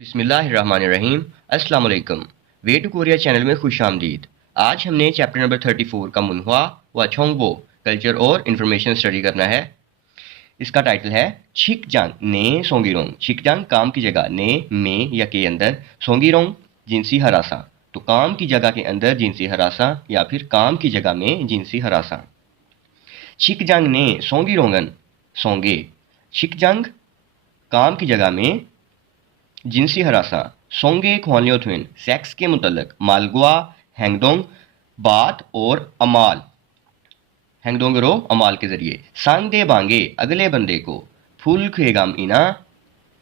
बिस्मिल्लाहिर्रहमानिर्रहीम। अस्सलाम वालेकुम। वे टू कोरिया चैनल में खुश आमदीद। आज हमने चैप्टर नंबर 34 का मुनहवा व छोंगबो कल्चर और इंफॉर्मेशन स्टडी करना है। इसका टाइटल है छिकजांग ने सोंगीरोंग। छिकजांग काम की जगह, ने में या के अंदर, सोंगीरोंग जिनसी हरासा। तो काम की जगह के अंदर जिनसी हरासा या फिर काम की जगह में जिनसी हरासा। छिकजांग ने सोंगीरोंगन सोंगे। छिकजांग काम की जगह में जिनसी हरासा सोंगे ख्वालियोथुन सेक्स के मुतल्लक मालगुआ हैंगडोंग बात और अमाल हैंगडोंग रो अमाल के जरिए सांग दे बांगे अगले बंदे को फुल खेगाम इना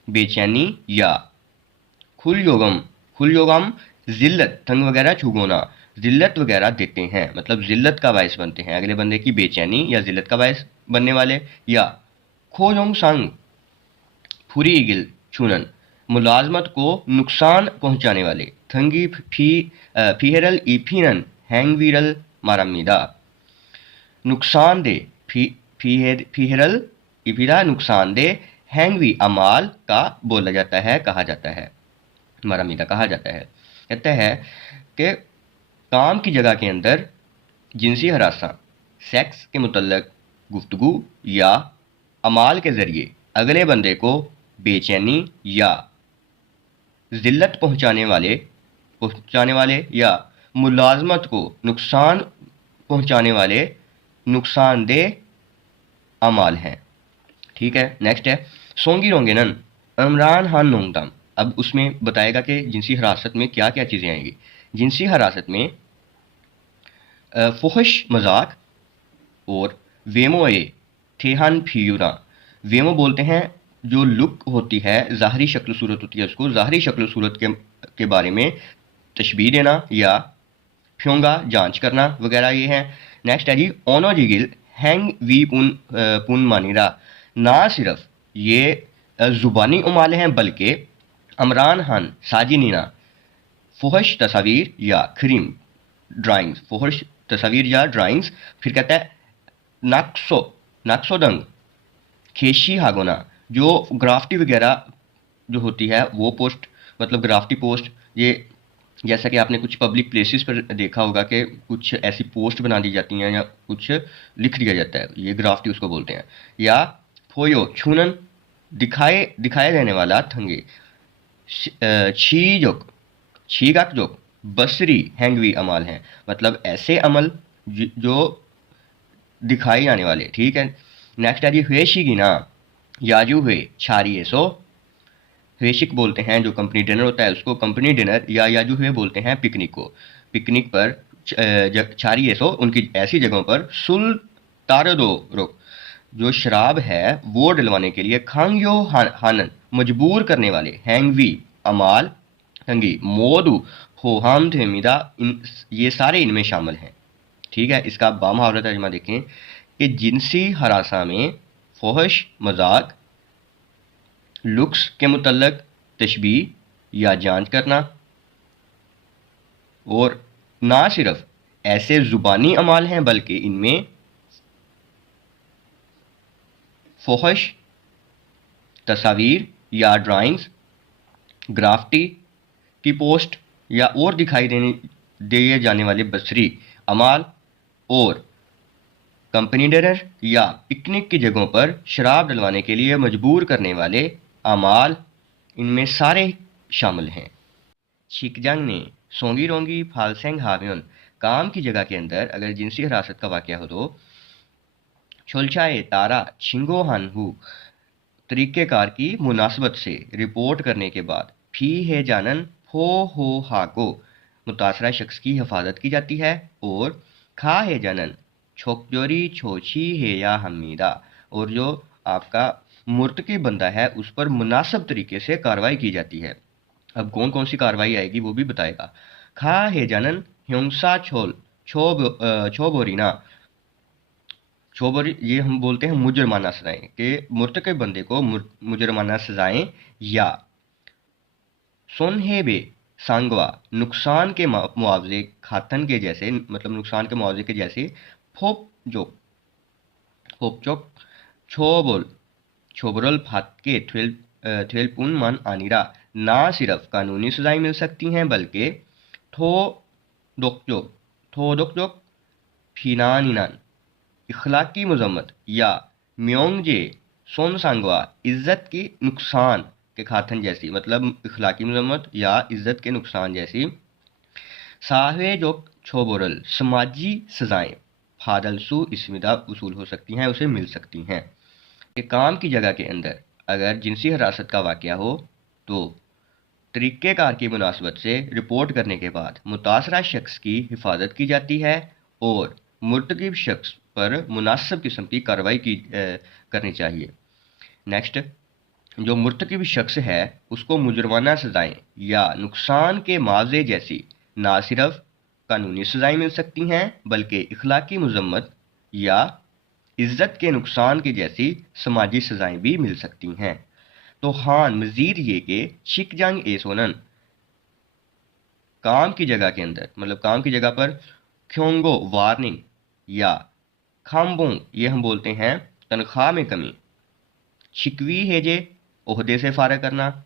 बेचैनी या खुल योगम जिल्लत थंग वगैरह छुगोना जिल्लत वगैरह देते हैं, मतलब जिल्लत का बायस बनते हैं, अगले बंदे की बेचैनी या जिल्लत का बायस बनने वाले। या खोजोंग संग फुरी गिल छूनन मुलाजमत को नुकसान पहुंचाने वाले थंगी फीहरल ईफिनन हैंगवीरल मारामीदा नुकसानदेह फीहरल इफिरा नुकसानदेह हैंगवी अमाल का बोला जाता है, कहा जाता है, मारामीदा कहा जाता है। कहता है कि काम की जगह के अंदर जिनसी हरासा सेक्स के मुतल्लक गुफ्तगू या अमाल के ज़रिए अगले बंदे को बेचैनी या ज़िल्लत पहुंचाने वाले या मुलाजमत को नुकसान पहुंचाने वाले नुकसानदेह अमाल हैं। ठीक है, नेक्स्ट है सोंगी रोंगेनन इमरान हान नोंगदाम। अब उसमें बताएगा कि जिनसी हिरासत में क्या क्या चीज़ें आएंगी। जिनसी हिरासत में फुहश मजाक और वेमोए थेहान फियूरा। वेमो बोलते हैं जो लुक होती है, ज़ाहरी शक्ल सूरत होती है, उसको ज़ाहरी शक्ल सूरत के बारे में तशबीह देना या फ्योंगा जांच करना वगैरह ये है। नेक्स्ट है जी ओनो जिगिल हैंग वी पुन मानिरा। ना सिर्फ ये ज़ुबानी उमाले हैं बल्कि अमरान हान साजिनीना फुहश तस्वीर या क्रीम ड्राइंग्स, फुहश तस्वीर या ड्राइंग्स। फिर कहता है नाक्सोदंग खेशी हागोना, जो ग्राफ्टी वगैरह जो होती है वो पोस्ट, मतलब ग्राफ्टी पोस्ट। ये जैसा कि आपने कुछ पब्लिक प्लेसेस पर देखा होगा कि कुछ ऐसी पोस्ट बना दी जाती हैं या कुछ लिख दिया जाता है, ये ग्राफ्टी उसको बोलते हैं। या फोयो छूनन दिखाए देने वाला थंगे छीजोक छीगाक जोक बसरी हैंगवी अमल हैं, मतलब ऐसे अमल जो दिखाए जाने वाले। ठीक है, नेक्स्ट है जी हुएशी गिना याजू हुए छारी सो। हुएशिक बोलते हैं जो कंपनी डिनर होता है उसको कंपनी डिनर, या याजू हुए बोलते हैं पिकनिक को। पिकनिक पर छारी सो उनकी ऐसी जगहों पर सुल तारदो रोक जो शराब है वो डलवाने के लिए खांग्यो हानन मजबूर करने वाले हैंगवी अमाल हंगी मोदू हो हम मिदा, ये सारे इनमें शामिल हैं। ठीक है, इसका बामुहावरा तर्जुमा देखें कि जिनसी हरासा में फोहश मजाक, लुक्स के मुतल्लक तशबीह या जांच करना, और ना सिर्फ ऐसे ज़ुबानी अमाल हैं बल्कि इनमें फोहश तस्वीर या ड्राइंग्स, ग्राफ्टी की पोस्ट या और दिए जाने वाले बसरी अमाल और कंपनी डिनर या पिकनिक की जगहों पर शराब डलवाने के लिए मजबूर करने वाले अमाल, इनमें सारे शामिल हैं। छिकजांग ने सोंगी रोंगी फालसेंग हाव्योन, काम की जगह के अंदर अगर जिनसी हिरासत का वाक़या हो तो छोलछाए तारा छिंगो हानहू तरीक़ेकार की मुनासबत से रिपोर्ट करने के बाद फी है जानन हो हा को मुतासरा शख्स की हिफाजत की जाती है, और खा है जानन छोकजोरी छोछी है या हमीदा, और जो आपका मुर्तकी बंदा है उस पर मुनासिब तरीके से कार्रवाई की जाती है। अब कौन कौन सी कार्रवाई आएगी वो भी बताएगा। खा है जानन हिंसा छोबोरीना छोबरी, ये हम बोलते हैं मुजरमाना सजाएं, कि मुर्तकब बंदे को मुजरमाना सजाएं। या सोनहेबे सांगवा नुकसान के मुआवजे खातन के जैसे, मतलब नुकसान के मुआवजे के जैसे। फोप जो छोबरोल फातके थ्वेलपुन मन आनिरा, ना सिर्फ कानूनी सजाएं मिल सकती हैं बल्कि थो दोकजोक थोदोकजोक फिनानिनान इखलाकी मजम्मत या म्योंगजे सोनसांगवा इज्जत की नुकसान के खातन जैसी, मतलब इखलाकी मजम्मत या इज्जत के नुकसान जैसी साहेजोक छोबोरल समाजी सजाएं फादलसू इसमिदा वसूल हो सकती हैं, उसे मिल सकती हैं। कि काम की जगह के अंदर अगर जिनसी हरासत का वाक़या हो तो तरीक़ेकार की मुनासबत से रिपोर्ट करने के बाद मुतासरा शख्स की हिफाजत की जाती है और मुर्तकिब शख्स पर मुनासिब किस्म की कार्रवाई करनी चाहिए। नेक्स्ट, जो मुर्तकिब शख्स है उसको मुजरमाना सजाएं या नुकसान के मुआवजे जैसी ना सिर्फ कानूनी सजाएं मिल सकती हैं बल्कि इखलाकी मजम्मत या इज्जत के नुकसान की जैसी समाजी सजाएं भी मिल सकती हैं। तो हान मजीद ये कि शिकजंग एसोनन काम की जगह के अंदर, मतलब काम की जगह पर ख्योंगो वार्निंग या खाम्बोंग ये हम बोलते हैं तनख्वाह में कमी, शिकवी है जे ओहदे से फारग करना,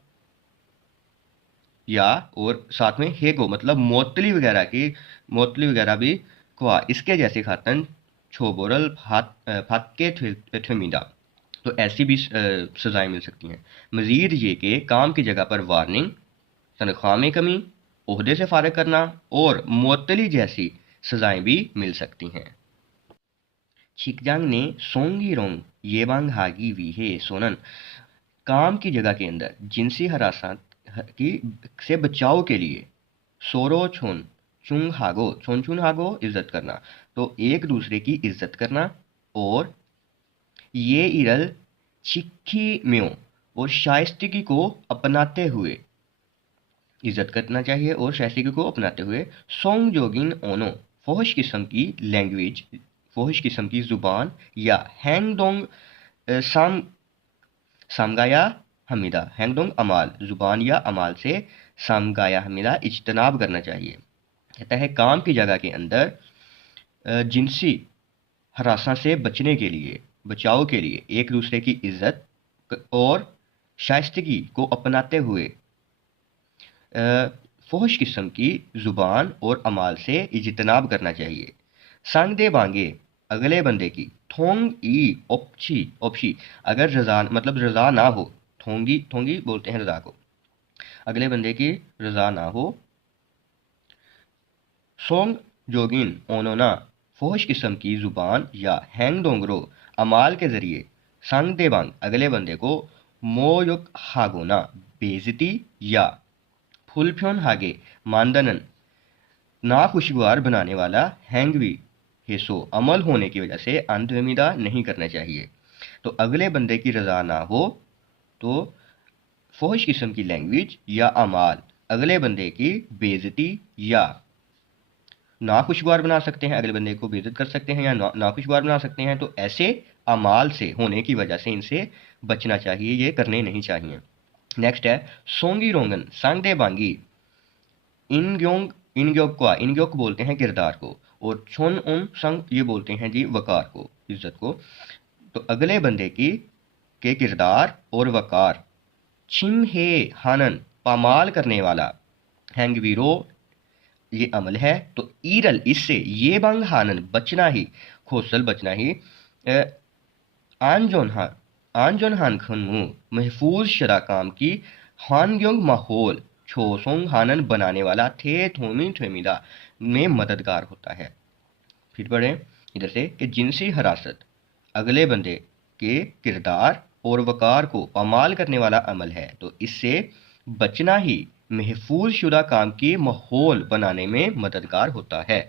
या और साथ में हेगो मतलब मोतली वगैरह भी क्वा इसके जैसे खातन छोबोरल फाके थ्वेमिदा, तो ऐसी भी सजाएं मिल सकती हैं। मजीद ये कि काम की जगह पर वार्निंग, तनख्वाह में कमी, ओहदे से फारग करना और मुअत्तली जैसी सजाएं भी मिल सकती हैं। शिकजांग ने सोंगीरोंग येबांग हागी वीहे सोनन काम की जगह के अंदर जिनसी हरासत की से बचाव के लिए सोरो छोन चुन हागो इज्जत करना, तो एक दूसरे की इज्जत करना और ये इरल चिक्की म्यो और शाइस्तगी को अपनाते हुए इज्जत करना चाहिए और शाइस्तगी को अपनाते हुए सोंग जोगिन ओनो फोहश किस्म की लैंग्वेज, फोहश किस्म की ज़ुबान या हैंगडोंग साम सामगाया हमीदा, हैंगडोंग अमाल ज़ुबान या अमाल से सामगाया हमीदा इज्तनाब करना चाहिए। कहता है काम की जगह के अंदर जिनसी हरासा से बचने के लिए, बचाव के लिए एक दूसरे की इज्जत और शाइस्तगी को अपनाते हुए फोहश किस्म की ज़ुबान और अमाल से इज्तनाब करना चाहिए। संग दे बांगे अगले बंदे की थोंग ई ओपशी अगर रजा मतलब रजा ना हो, थोंगी बोलते हैं रजा को, अगले बंदे की रजा ना हो। सोंग जोगिन ओनोना फोहश किस्म की ज़ुबान या हैंग डोंगरो अमाल के ज़रिए संग देबांग अगले बंदे को मोयुक हागोना बेइज्जती या फुलफ्योन हागे मानदनन नाखुशगवार बनाने वाला हैंगवी हेसो अमल होने की वजह से अंतमिदा नहीं करना चाहिए। तो अगले बंदे की रजा ना हो तो फोहश किस्म की लैंग्वेज या अमाल अगले बंदे की बेइज्जती या नाखुशगवार बना सकते हैं, अगले बंदे को बेइज्जत कर सकते हैं या नाखुशगवार बना सकते हैं। तो ऐसे अमाल से होने की वजह से इनसे बचना चाहिए, ये करने नहीं चाहिए। नेक्स्ट है सोंगी रोंगन सांगदे बांगी इनग्योक बोलते हैं किरदार को और छोन उन संग ये बोलते हैं जी वकार को, इज्जत को। तो अगले बंदे की के किरदार और वकार छिम हे हानन पामाल करने वाला हैंगवीरो ये अमल है। तो ईरल इससे ये बंग हानन बचना ही, खोसल बचना ही आनजोन हान खनमु महफूज शदा काम की हानग्योंग माहौल छोसोंग हानन बनाने वाला थे थोमी थेमिदा में मददगार होता है। फिर पढ़ें इधर से कि जिनसी हरासत अगले बंदे के किरदार और वकार को पामाल करने वाला अमल है, तो इससे बचना ही महफूज शुदा काम की माहौल बनाने में मददगार होता है।